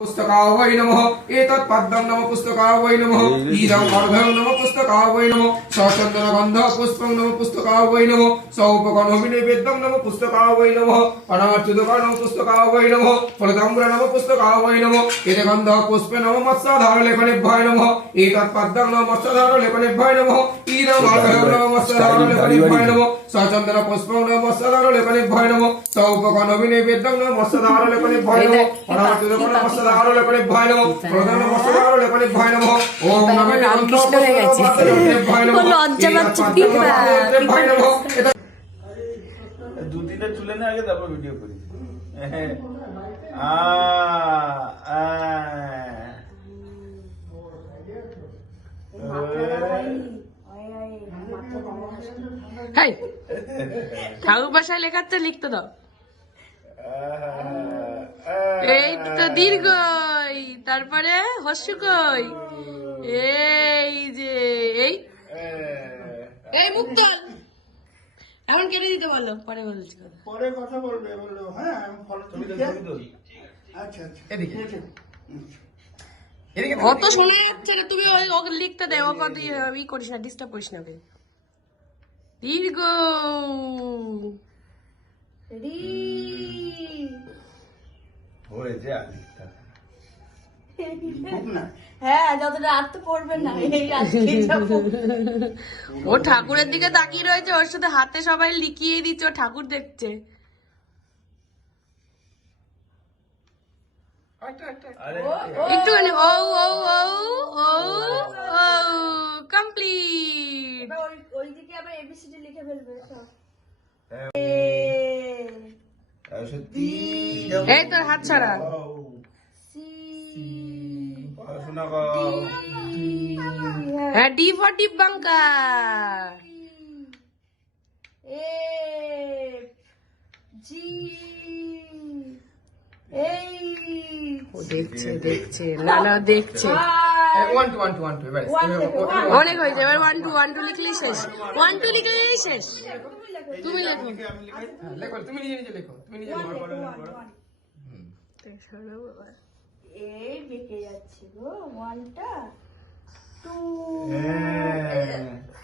पुस्तकाय वै नमः एतत् पद्मं नमः पुस्तकाय वै नमः ईदं अर्घं नमः पुस्तकाय वै नमः सचन्दनगन्ध पुष्पं नमः पुस्तकाय वै नमः सौपकर्णविनिवेद्यं नमः पुस्तकाय वै नमः अनाच्युतकर्णं पुस्तकाय वै नमः फलताम्र नमः पुस्तकाय वै नमः एतगन्ध पुष्पे नमः मत्स्यधारलेखनेभ्याय नमः एतत् पद्मं नमः मत्स्यधारलेखनेभ्याय नमः ईदं अर्घं नमः मत्स्यधारलेखनेभ्याय नमः सचन्दन पुष्पं नमः मत्स्यधारलेखनेभ्याय नमः सौपकर्णविनिवेद्यं नमः मत्स्यधारलेखनेभ्याय नमः अनाच्युतकर्णं मत्स्यधार দুদিনে তুলে না আগে তারপর ভিডিও করি ঠাকুর ভাষায় লেখাতে লিখতে দাও। এই তো দীর্ঘই, তারপরে হস্যকই, এই যে এই মুক্তল এখন কেটে দিতে বলো, পরে বলছি পরে কথা বলবে। হ্যাঁ আমি ফলো আচ্ছা আচ্ছা এদিকে অত শোনা যাচ্ছে না, তুমি ওকে লিখতে দেয়, ও কত ই করিস না, ডিস্টার্ব করিস না ওকে। দীর্ঘ হয়েছে হ্যাঁ, যতটা আর তো পড়বে না। ও ঠাকুরের দিকে তাকিয়ে রয়েছে, ওর সাথে হাতে সবাই লিখিয়ে দিচ্ছে, ও ঠাকুর দেখছে। একটুখানি ও ও ও ও ও কমপ্লিট। ওইদিকে আবার এবিসিডি লিখে ফেলবে। এই তোর হাত ছাড়া। হ্যাঁ, ডি ফর ডিপ বাঙ্কা। দেখছে দেখছে, না না দেখছে। অনেক হয়েছে, এবার 1 2 1 2 লিখলেই শেষ। 1 2 লিখলেই শেষ। তুমি লেখো, তুমি নিজে নিজে লেখো, তুমি নিজে লেখো। এই বেঁকে যাচ্ছে গো, 1 টা 2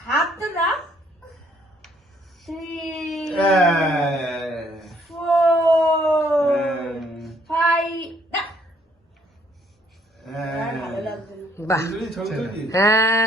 হাত তো না 3 4 5 বাহ, হ্যাঁ